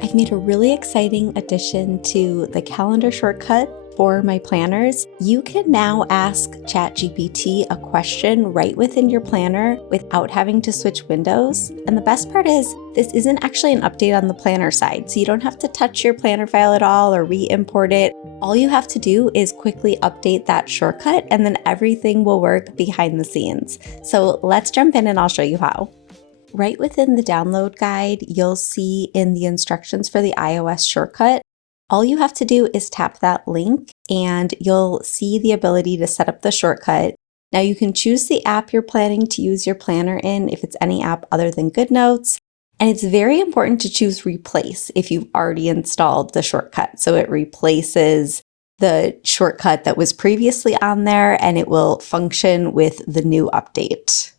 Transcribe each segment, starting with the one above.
I've made a really exciting addition to the calendar shortcut for my planners. You can now ask ChatGPT a question right within your planner without having to switch windows. And the best part is, this isn't actually an update on the planner side, so you don't have to touch your planner file at all or re-import it. All you have to do is quickly update that shortcut, and then everything will work behind the scenes. So let's jump in and I'll show you how. Right within the download guide, you'll see in the instructions for the iOS shortcut, all you have to do is tap that link and you'll see the ability to set up the shortcut. Now you can choose the app you're planning to use your planner in if it's any app other than GoodNotes. And it's very important to choose replace if you've already installed the shortcut. So it replaces the shortcut that was previously on there and it will function with the new update.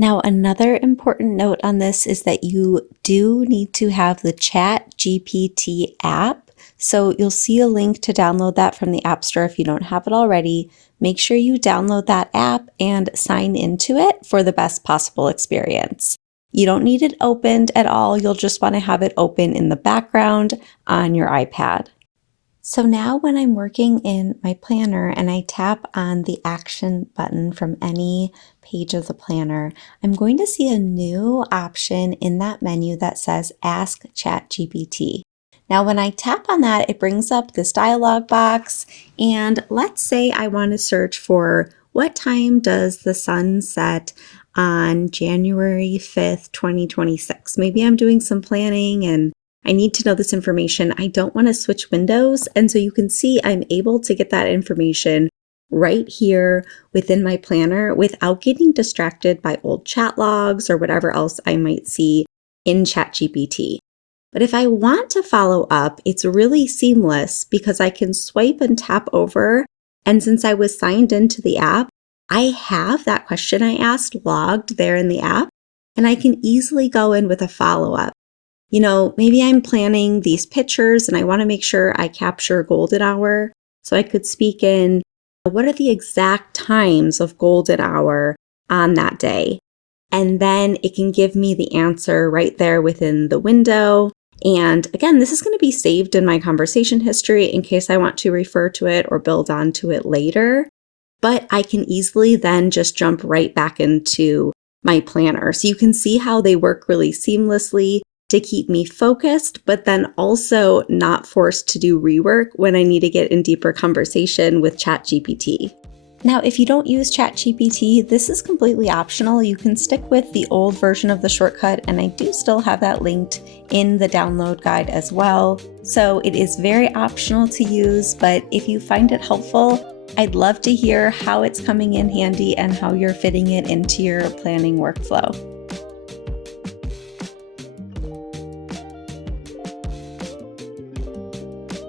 Now, another important note on this is that you do need to have the Chat GPT app. So you'll see a link to download that from the App Store if you don't have it already. Make sure you download that app and sign into it for the best possible experience. You don't need it opened at all. You'll just want to have it open in the background on your iPad. So now when I'm working in my planner and I tap on the action button from any page of the planner, I'm going to see a new option in that menu that says Ask ChatGPT. Now when I tap on that, it brings up this dialog box, and let's say I want to search for what time does the sun set on January 5th, 2026. Maybe I'm doing some planning and I need to know this information. I don't want to switch windows. And so you can see I'm able to get that information right here within my planner without getting distracted by old chat logs or whatever else I might see in ChatGPT. But if I want to follow up, it's really seamless because I can swipe and tap over. And since I was signed into the app, I have that question I asked logged there in the app, and I can easily go in with a follow-up. You know, maybe I'm planning these pictures and I want to make sure I capture golden hour. So I could speak in, what are the exact times of golden hour on that day? And then it can give me the answer right there within the window. And again, this is going to be saved in my conversation history in case I want to refer to it or build onto it later. But I can easily then just jump right back into my planner. So you can see how they work really seamlessly to keep me focused, but then also not forced to do rework when I need to get in deeper conversation with ChatGPT. Now, if you don't use ChatGPT, this is completely optional. You can stick with the old version of the shortcut, and I do still have that linked in the download guide as well. So it is very optional to use, but if you find it helpful, I'd love to hear how it's coming in handy and how you're fitting it into your planning workflow.